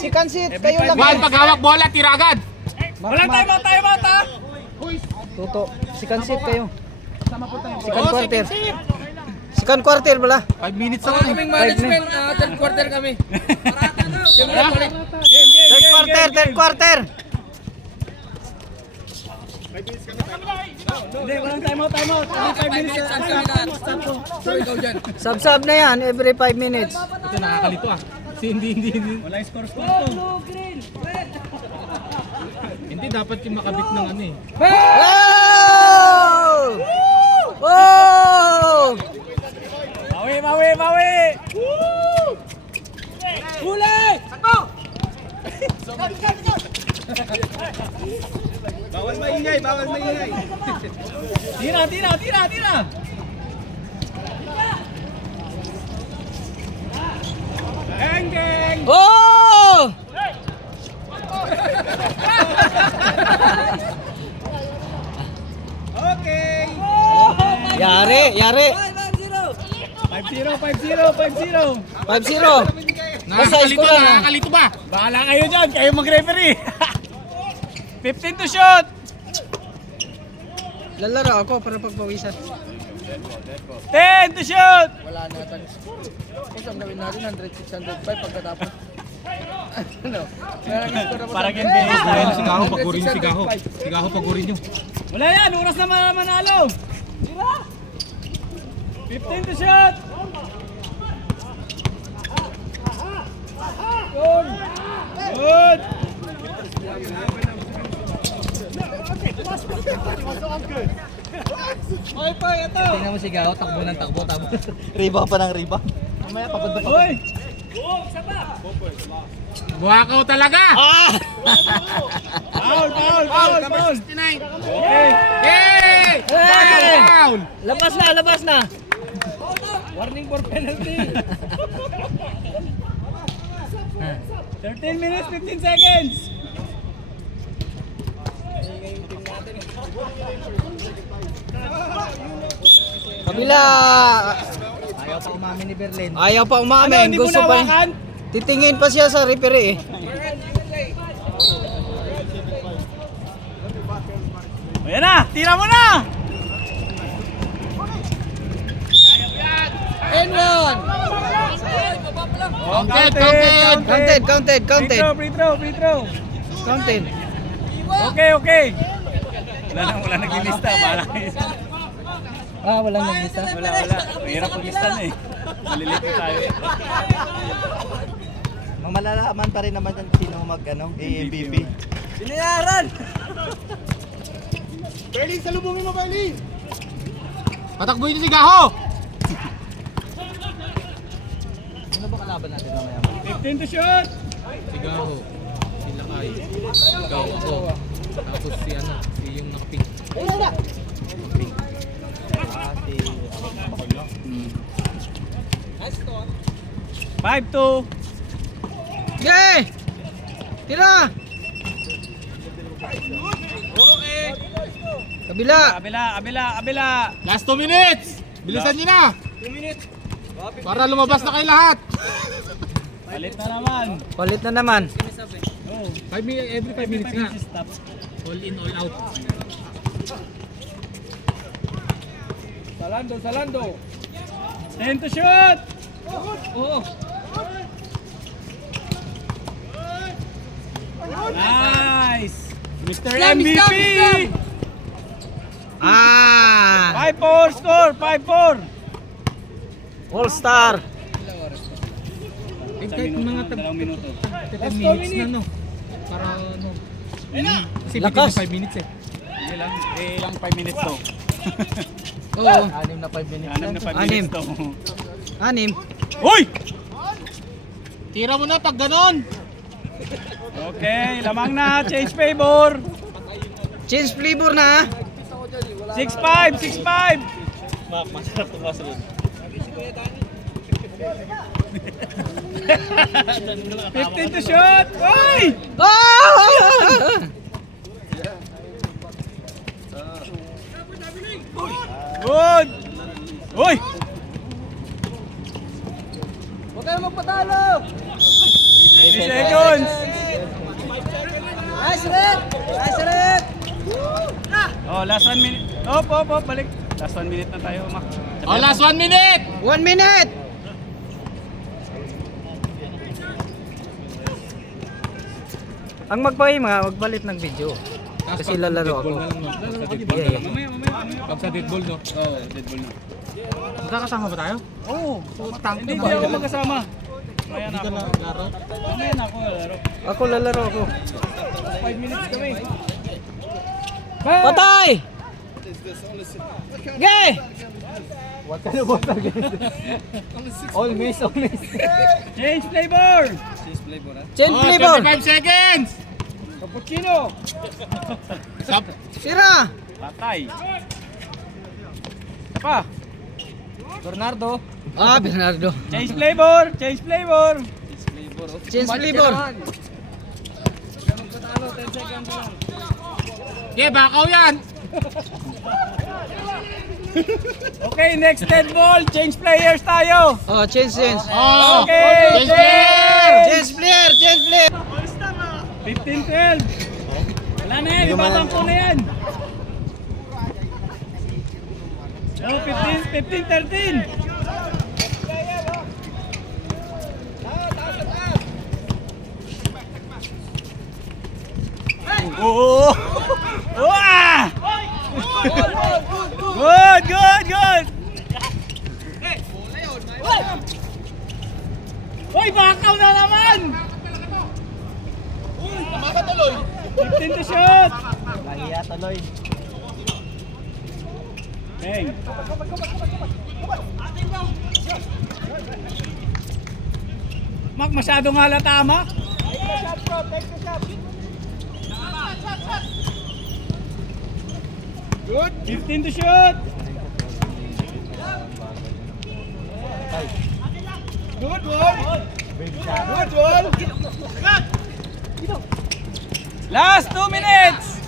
Si Kansit, kayo lang. Juan, pag hawak bola, tira agad. Walang time out ha! Tuto. Si Kansit kayo. Second quarter. Second quarter bala. 5 minutes na Kaming management, third quarter kami. Siyempre, balik. Third quarter. Hindi, walang time out. 5 minutes kami lahat. So, ikaw dyan. Sub na yan every 5 minutes. Ito nakakalito ah. Hindi. Walang score to. Hindi dapat yung makabit ng ano eh. Oh! Oh! Mawi! Huli! Bawal maingay. Tira! Geng! Oh! Okay! Yari. 5-0. 5-0. Nakakalito lang, ah. nakakalito ba? Bahala kayo dyan, kayo mag-referee. 15 to shoot! Lalaro ako para pagpawisan. 10 to shoot! Wala na tayong score. Kung saan gawin natin 100, 605 pagkatapos. Ano? Parang NBA style. Sigaho, pagurin yung sigaho. Sigaho, pagurin nyo. Wala yan, oras na manalo. 15 to shot. Good. Tingnan mo sigaw, takbo ng takbo. Riba pa ng riba. Mamaya pagod na Hoy. Buwakaw talaga! Foul. Okay. Hey! Foul! Labas na. Warning for penalty. 13 minutes, 15 seconds. Kabila. Ayaw pa umamin Hindi mo Gusto pa. nawakan? Titingin pa siya sa referee eh. Ayan na, tira mo na. Counted. Free throw. Counted. Okay. Wala naglilista. Bahala kayo. Walang naglista. Wala. Mahirap maglista na eh. Malilito tayo. Malalaman pa rin naman yan sino MVP. Sinayaran! Patakbuhin yung sigaho! Sino ba kalaban natin mamaya? 15 to shoot! Sigaho. Sila kay. Ikaw, ako. Tapos si yung nakapink. Nakapink. Five to. Sige! Tira! Kabila! Last 2 minutes! Bilisan nyo na! 2 minutes! Para lumabas na kayo lahat! Palit na naman. Palit na naman. Every 5 minutes nga. All in, all out. Salando. 10 to shoot! Oo. Nice! Mr. MVP! 5-4 score! 5-4! All-Star. Kahit mga 2 minuto. 10 minutes na no. Para ano. Kasi Lakas. 5 minutes eh. Hindi lang. Ilang 5 minutes to. Oo. 6 na 5 minutes. 6 na 5 Anim. minutes to. 6. Uy! Tira mo na pag ganon! Okay, lamang na. Change favor. Change flavor na. 6-5. 15 to shoot! Uy! Good! Uy! Huwag kayo magpatalo! 3 seconds! Nice red! Nice red! Oh, last 1 minute. Op, balik. Last 1 minute na tayo, Mac. Oh, last 1 minute! 1 minute! Ang magpalit ng video. Kasi lalaro ako. Mamaya. Pag sa deadball, no? Oo, dead ball na. Magkakasama ba tayo? Oo. Hindi ako magkasama. Mamaya na Hindi ka ako. na laro? Mamaya na ako laro. Ako lalaro ako. 5 minutes kami. Patay! Gay! What kind of water All miss. Change flavor! Chain Oh, flavor! 25 seconds! Cappuccino! Stop. Sira! Patay. Pa. Bernardo! Ah, Bernardo. Change flavor! Change flavor! Chain flavor. Okay, bakaw yan! Okay, next dead ball. Change players tayo. Oh, change. Oh! Okay, Change player! Change player! 15-12. Wala na yan, ibabangko na yan. Oh, 15-13. Oh! Ah! Good! Uy, bakaw na naman! 15 to shoot! Nahiya tuloy. Bang! Mak, masyadong halata, Mak. Good. 15 to shoot. Good one. Good one. Last 2 minutes.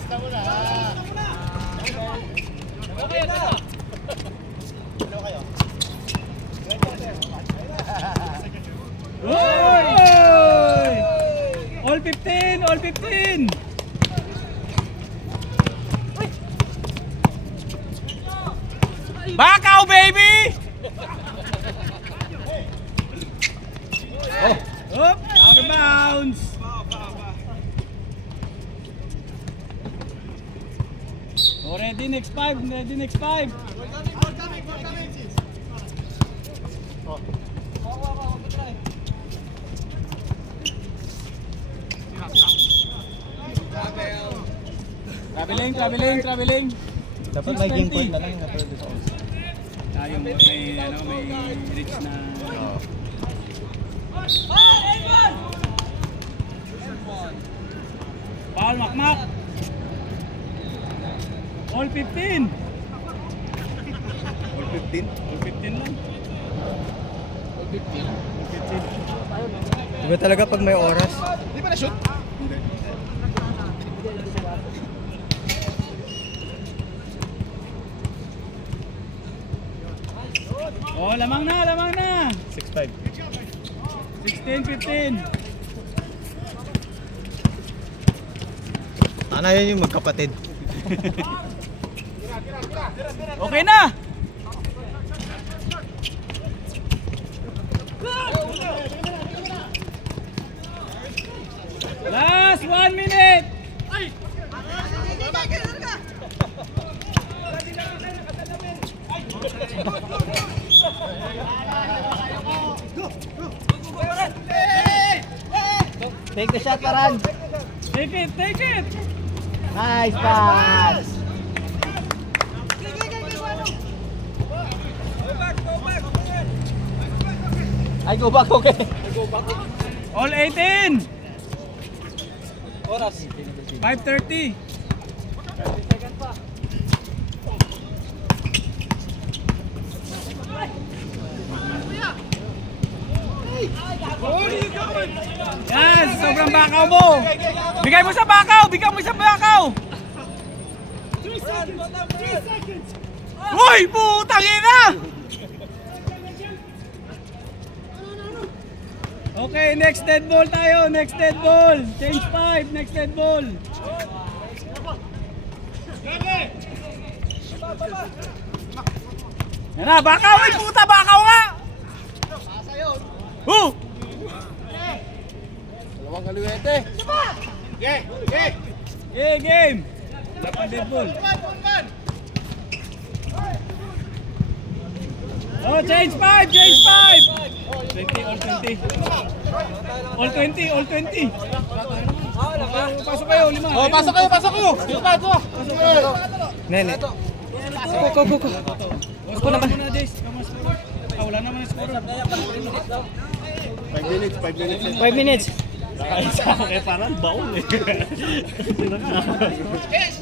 Oy! All 15. Bakaw, baby! Oh, out of bounds. Oh, ready next 5. Traveling. Dapat may game point na lang yung na-produce. Tayo may reach na. Paul Makmak. All 15. All 15 lang. Iba talaga pag may oras. Di ba na-shoot? Oh, lamang na. 6-5. 16-15. Sana yun yung magkapatid. Okay na. Last 1 minute. Take the shot, Paran. Take it. Nice pass. Ay, go back, okay. All 18. Oras. 5:30. Yan, sobrang bakaw mo. Bigay mo sa bakaw. Uy, putang ina! Okay, next dead ball tayo. Next dead ball. Change 5. Next dead ball. Yan na, bakaw! Ay, puta! Bakaw nga! Dalawang kaliwete. Yeah, game! Dapat dead ball. Oh, change 5! Change 5! 20, all 20. All 20, all 20. Pasok kayo, 5. Oh, pasok kayo, pasok kayo. Pasok. Nene. Go. Ako naman. Wala naman yung score. 5 minutes. Parang baon eh.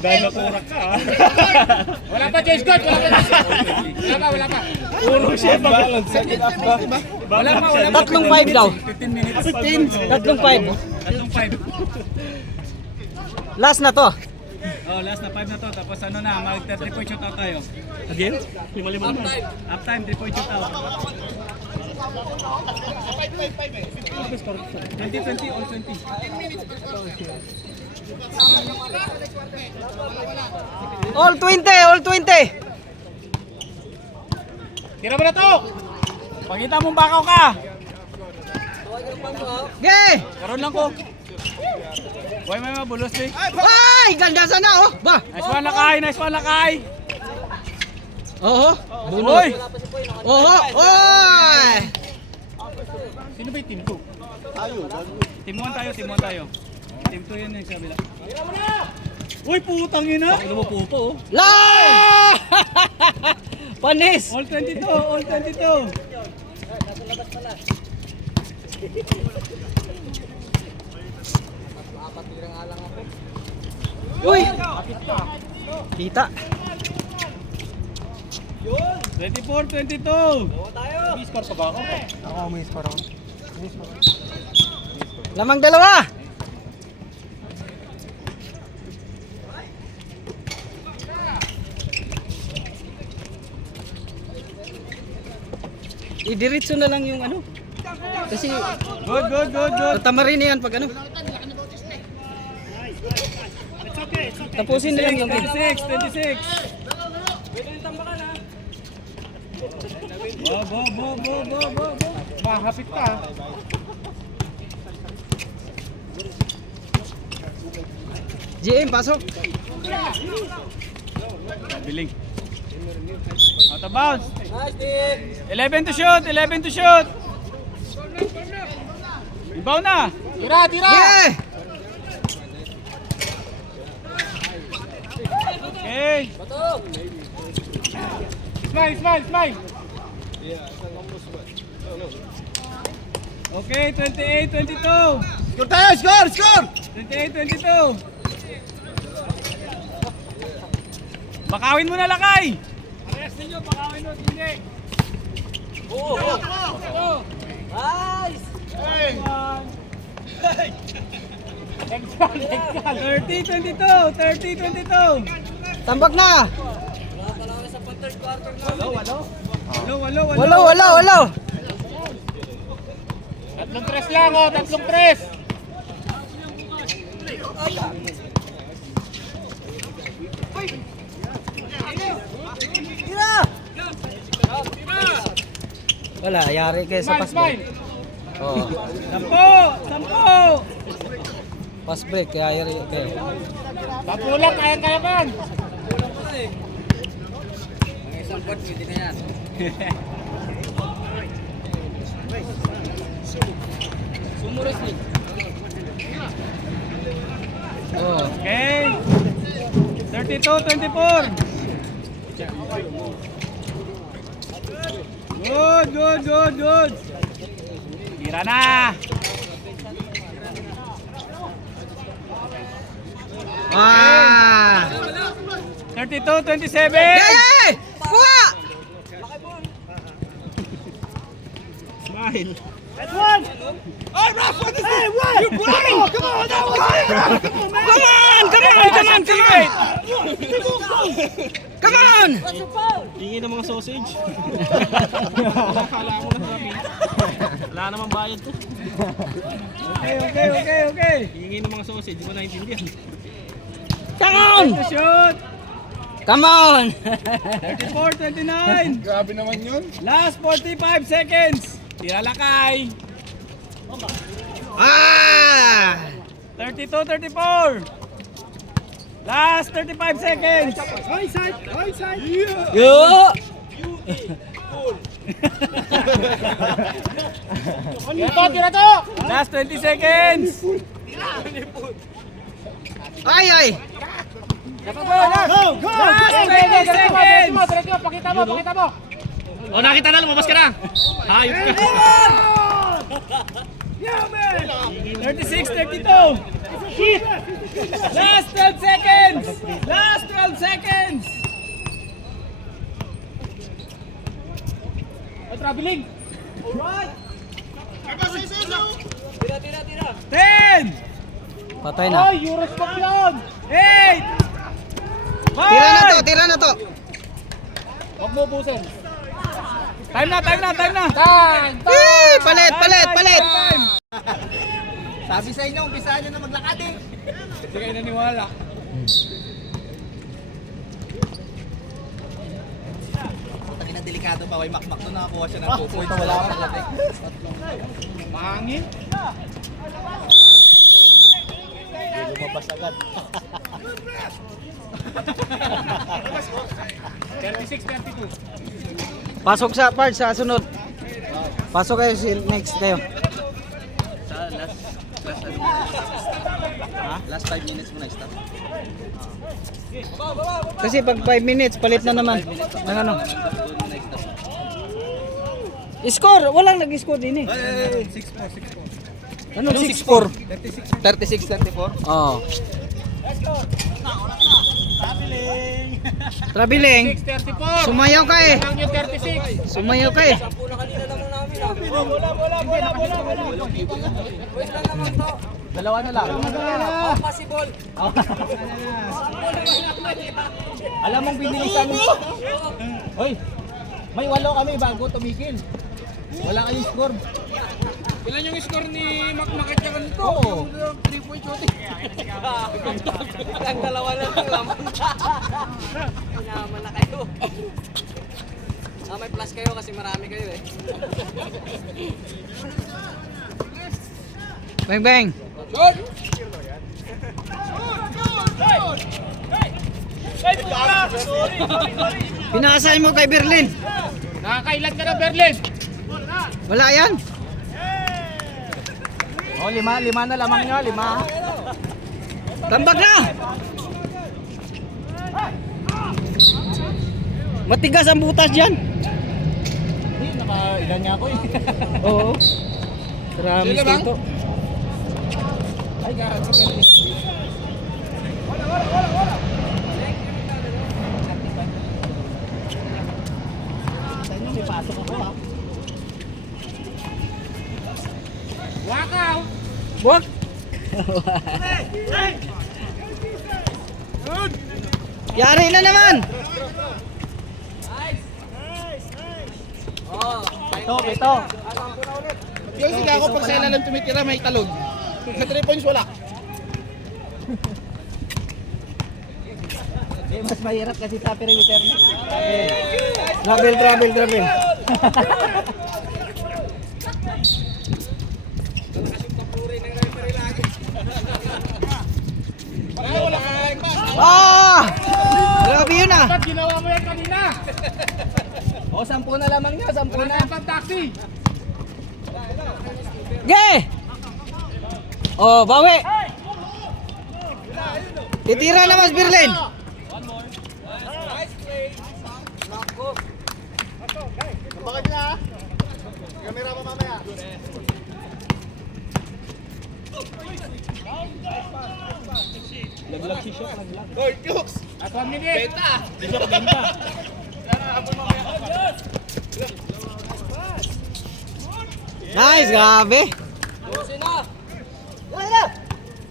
Dahil naturak ka. Wala pa, James God. Wala pa. Puro siya balance. Wala pa. Tatlong 5 daw. 15 minutes. Tatlong 5. Tatlong 5. Last na to. Oh, last na 5 na to. Tapos ano na, mag-3 point shootout tayo. Again? 5 naman. Half time, 3 point shootout. 20, all 20. All 20. Tira mo na to. Pakita mong bakaw ka. Okay. Karoon lang ko. Boy, may mabulos eh. Ay, ganda sana oh. Ba. Nice one lakay. Oho. Bunoy! Oho. Oy. Sino ba yung team 2? Team 1 tayo. Team 2 yun yung sa kabila. Uy, putang ina! Ano mo pupo oh. La! Panis. All 22. Uy. Kita. 24, 22. May score pa ba ako? Lamang dalawa. Idiretso na lang yung ano. Kasi Good. tamarin na yan pag ano. Tapusin na lang yung 26. Go. Mahapit ka. GM, pasok. Biling. Out of bounds. 11 to shoot. Rebound na. Tira. Yeah! Okay. Smile. Okay, 28, 22. Score tayo, score. 28, 22. Bakawin mo na lakay. Arrest ninyo, bakawin mo. Hindi. Nice. 30-22. Tambak na. Walo. Tatlong tres lang, oh. Tatlong tres. Wala, yari kayo sa pass break. Oh, 10. pass break, kaya yari kayo. Tatlo lang, kaya man. Oh, Okay. 32-24. Good. Tira na. ah! 32-27. Yay! Kuha! Smile. Come on! Tingin ng mga sausage. Wala Wala namang bayad to. Okay. Hihingi ng mga sausage, di ko naintindihan. Come on! Shoot! Come on! 34-29. Grabe naman yun. Last 45 seconds. Tira lakay. Ah! 32-34. Last 35 seconds. Yo! Last 20 seconds. Ay, ay! Last 20 seconds. Pakita mo. O nakita na, lumabas ka na. Hayop ka. 36-32. Last 12 seconds. Last 12 seconds. Traveling. 10. Patay na. Eurostop yun. 8. Tira na to. Huwag mo busin. Time na. Palit! Sabi sa inyo, umpisahan nyo na maglakad eh. Hindi kayo naniwala. Putang ina, delikado pa. Way makmak doon nakakuha siya ng 2 points. Wala pa latik. Mahangin. Lumabas agad. 36-32. Pasok sa part sa sunod. Pasok kayo next kayo. Last 5 minutes mo na stop. Kasi pag 5 minutes, palit na naman. Ng ano? Score! Walang nag-score din eh. 6-4. Ano? 6-4. 36-34. Oo. Traveling. 6-34. Sumayaw ka eh. Ang yung 36. Sumayaw ka eh. Dalawa na lang. Alam mong binilisan mo. Hoy, may 8 kami bago tumigil. Wala kayong score. Ilan yung score ni Makmakit ka nito? Oo. 3 point shooting. Ang dalawa na lang laman. Naman na kayo. May plus kayo kasi marami kayo eh. Bang bang. Pinakasahin mo kay Berlin. Nakakailan ka na, Berlin. Wala yan. Oh, 5 na lamang nyo, 5. Tambak na. Matigas ang butas dyan. Nakailan niya ako eh. Oo. Karamis dito. Ay, gahan si Berlin. Sa inyo, may pasok ako ha. Wakaw. Wag. Yari na naman. Ito. Yung siga ako pag sa ilalim tumitira may talon. Sa 3 points wala. Eh, mas mahirap kasi sa perimeter na. Travel. Ah! Grabe yun ah. Ba't ginawa mo yan kanina? O, 10 na lamang nyo, 10 Wala na. ka pang taxi. Ge! Oh, bawi. Titira na Mas Berlin. Bakit na? Kamera pa mamaya. Laglag si Shot. Hoy, Cukes! At 1 minute. Nice, grabe.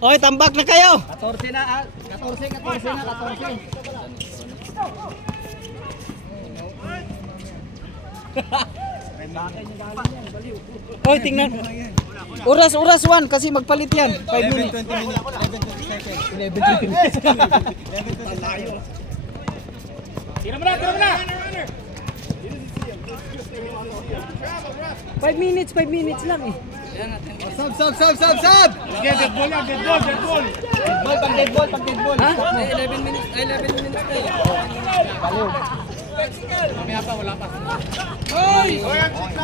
Oy, tambak na kayo. 14 na. 14. Hoy, tingnan. Oras, 1 kasi magpalit yan. 5 minutes. 20 minutes. 11:20 seconds. Tira mo na! 5 minutes lang eh. Sub! Sige, dead ball yan, dead ball! Dead ball, pag dead ball. Ha? 11 minutes na eh. Mamaya pa, wala pa. Hoy!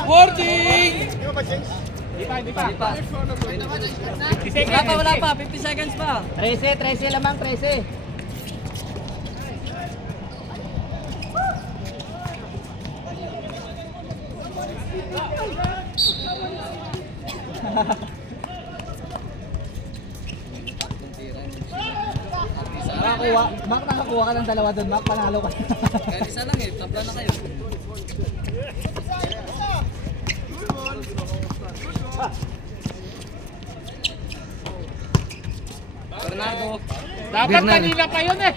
Boarding! Di pa. Wala pa, 50 seconds pa. 13 lamang, 13. Nakakuha ka ng dalawa doon, Mac, panalo ka. Kaya isa lang eh, tabla na kayo. Bernardo. Dapat kanina pa yun eh.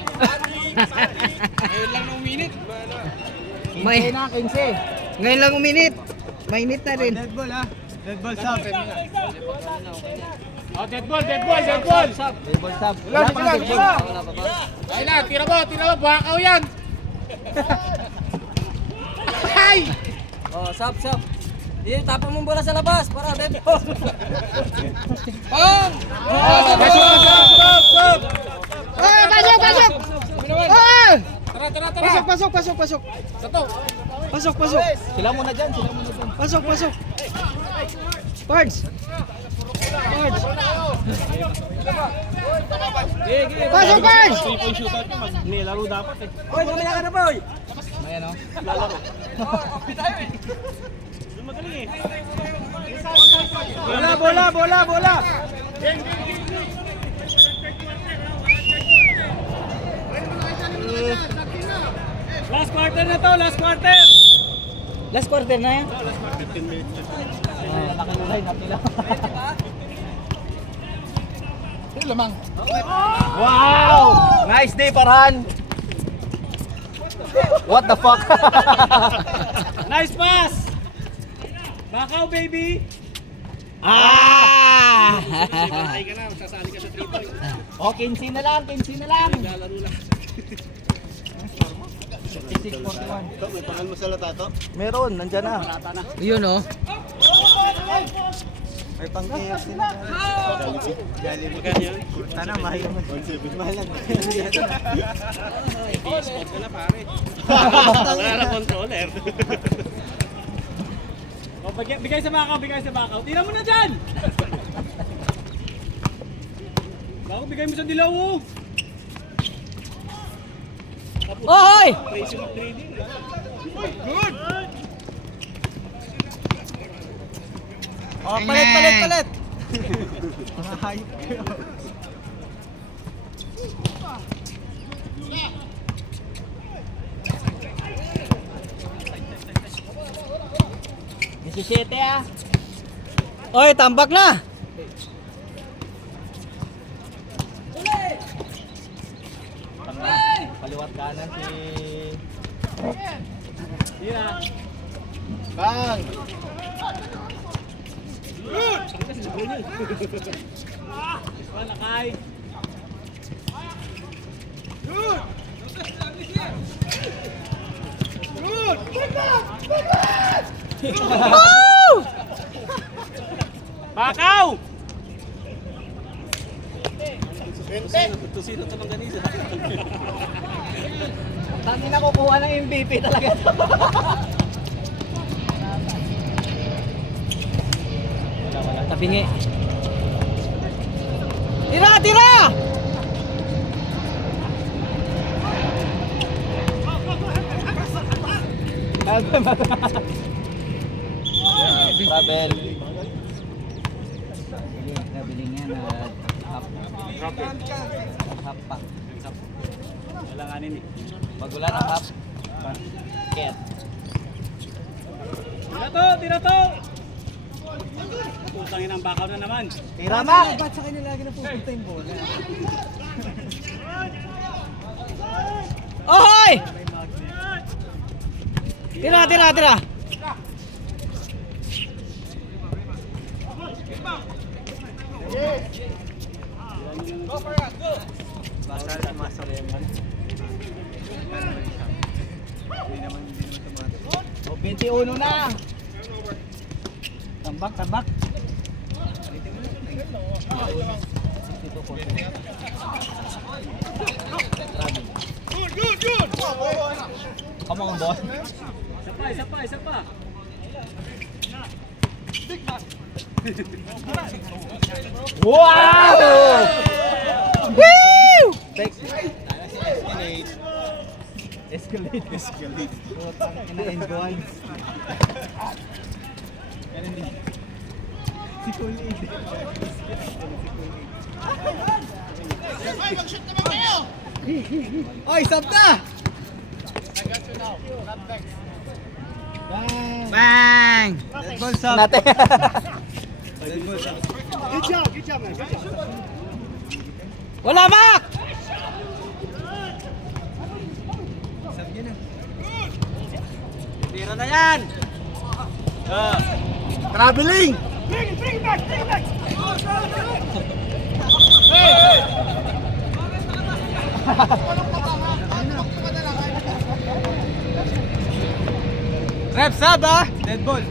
Ayun lang ng minute. May, 15. ngayon lang uminit. Mainit na rin. Dead ball, ha? Dead ball, sub. Oh, dead ball! Dead ball sub. Wala pa dead ball. Wala pa ba? Ay na, tira mo, bakaw yan! Ay! Oh, sub. Tapang mong bola sa labas para dead ball. Bang! Pasok! Oh! Tara! Pasok! Sato! Pasok! Sila muna dyan. Pasok! Pards! Pasok, Pards! Oy, mamaya ka na boy. Ayan o. Bola! Last quarter na to, last quarter! Last quarter na yan. Nakalulay na pila. Lamang. Wow! Nice day, Parhan! What the fuck? Nice pass! Bakaw, baby! Ah! Ay ka na, sasali ka sa 3 points. O, 15 na lang. Lalaro lang. 56-41. May pangal mo sa latato? Meron, nandyan na. Yun oh. May pang-chaos din na. Magkano yun? Sana, mahal naman. 1.7. Mahal lang. I-spot ka na pare. Wala na controller. O, bigay sa bakaw. Tira mo na dyan! Bako, bigay mo sa dilaw oh! Oy! Crazy mag-trading eh. Good! Oh, palit! Mga hayop kayo. Oy, tambak na! Paliwat kanan si... Tira. Bang! Lakay. Bakaw! Tusino to ng ganisa. Tangi na kukuha ng MVP talaga to. Tabingi. Tira! Travel. Nabili niya na half pack. Kailanganin eh. Magulan ang half. Ket. Tira to! Putangin ang bakaw na naman. Tira, Mac! Ba't sa kanya lagi na pupunta yung bola? Ohoy! Tira! O, 21 na. Tambak, tambak. Come on, boss. Isa pa. Wow! Woo! Escalate. Putang ina, end one. Ganun din. Si Kulid. Oy, stop na! Bang! Natin. Wala, Mac! Tira na yan. Traveling! Rep sub ah! Dead ball.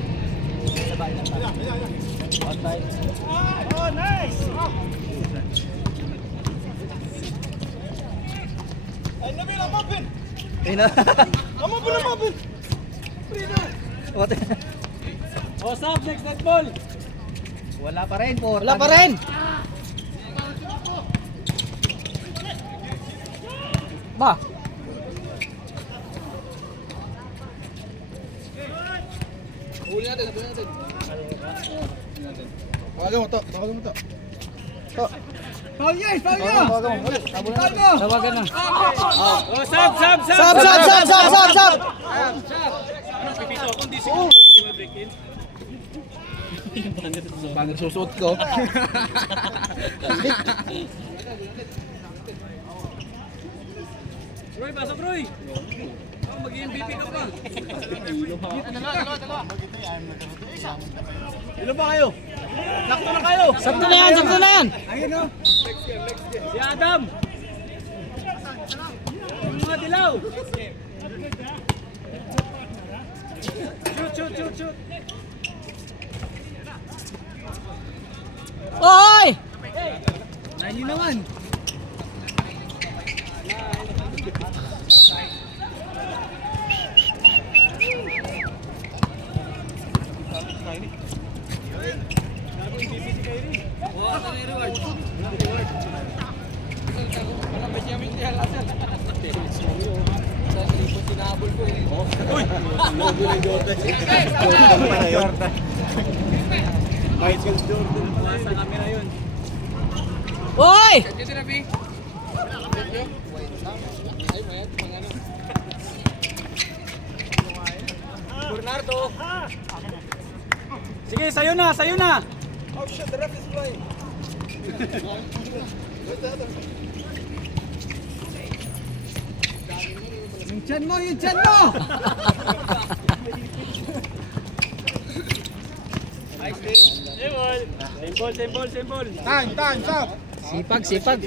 Oh, sub, next dead ball. Wala pa rin po. Wala pa rin! Ba? Huli natin. Tawagan mo to. Foul yes! Foul nyo! Foul nyo! Tawagan na. Oh, sub. Sab! Pipito ako, hindi siguro pag hindi ma-break in. Paano susuot ko? Roy, pasok Roy. Oh, mag-MVP ka pa. Ilan ba kayo? Sakto na kayo! Sakto na yan! Ayun o! Si Adam. Yung mga dilaw. Shoot. Oy! Ayun naman! Sa camera yun. Oy! Bernardo. Sige, sayo na. Yung tiyan mo! Simple. Time, stop! Sipag.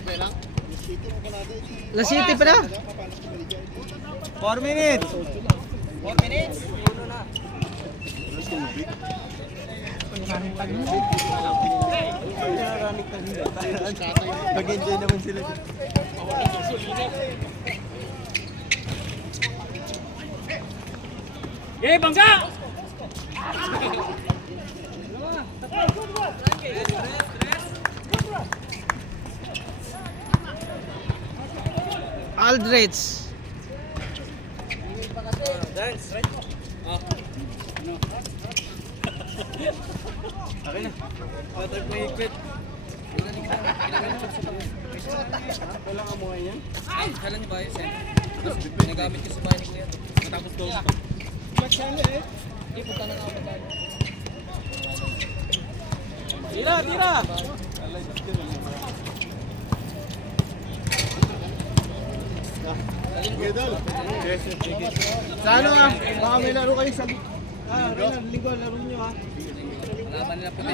La City pa na. 4 minutes! Mag-enjoy naman sila. Okay, bangga! Aldrich. Patag na higpit. Kailan niyo ba yun, Sen? Nagamit ko sa bahay ni Kuya. Matapos ko. Tira! Sa ano ah? Baka may laro kayo sa... Linggo, laro nyo ah. Laban nila puti.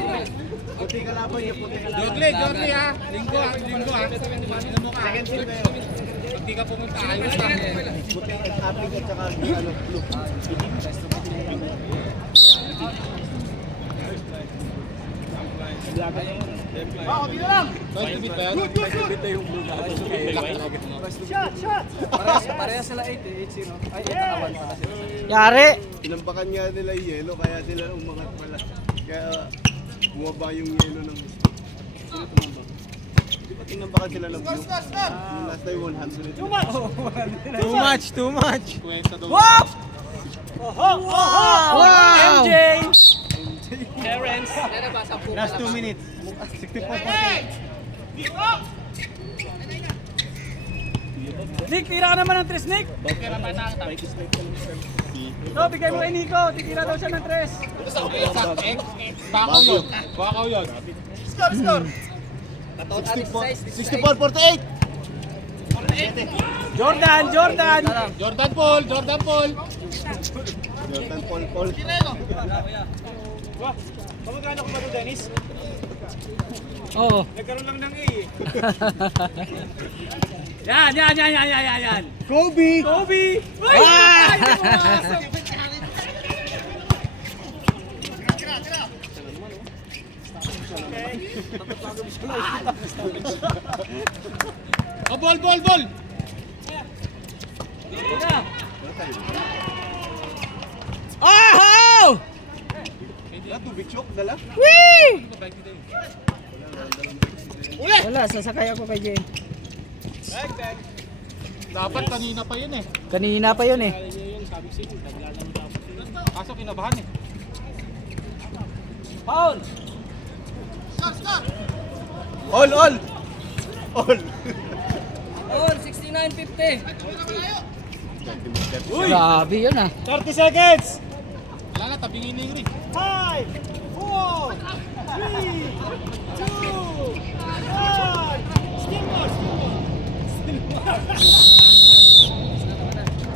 Jordi ha. Linggo ha. Ano mo ka? Pag di ka pumunta, ayos ka. First to beat ba yan? Pareha sila 8 eh, 8-0. Ay, 8-1 pala sila. Yari! Tinampakan nga nila yung yelo, kaya sila umangat pala. Kaya bumaba yung yelo ng... Sino tumambak? Di ba tinampakan sila ng blue? Yung last time 100. Too much! Kwenta daw. Wow! MJ! Terrence! Last 2 minutes. 64-48. Nick, tira ka naman ng 3, Nick! No, bigay mo kay Nico. Titira daw siya ng 3. Bakaw yun. Bakaw yun. 64-48! Jordan! Jordan Paul. Jordan Paul. Pamagkano ko ba ito, Dennis? Oo. Nagkaroon lang ng A eh. Yan. Kobe! Kobe! Uy! Oh, ball! Oh! Tubig chok, dala? Wee! Wala, sasakay ako kay Jay. Dapat kanina pa yun eh. Kanina pa yun eh. Kaso kinabahan eh. Paul! All! Paul, 69-50. Grabe yun ah. 30 seconds! Wala na, tabingin na yung ring. 5, 4, 3, 2, 1.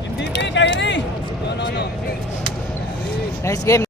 MVP, Kyrie! Nice game.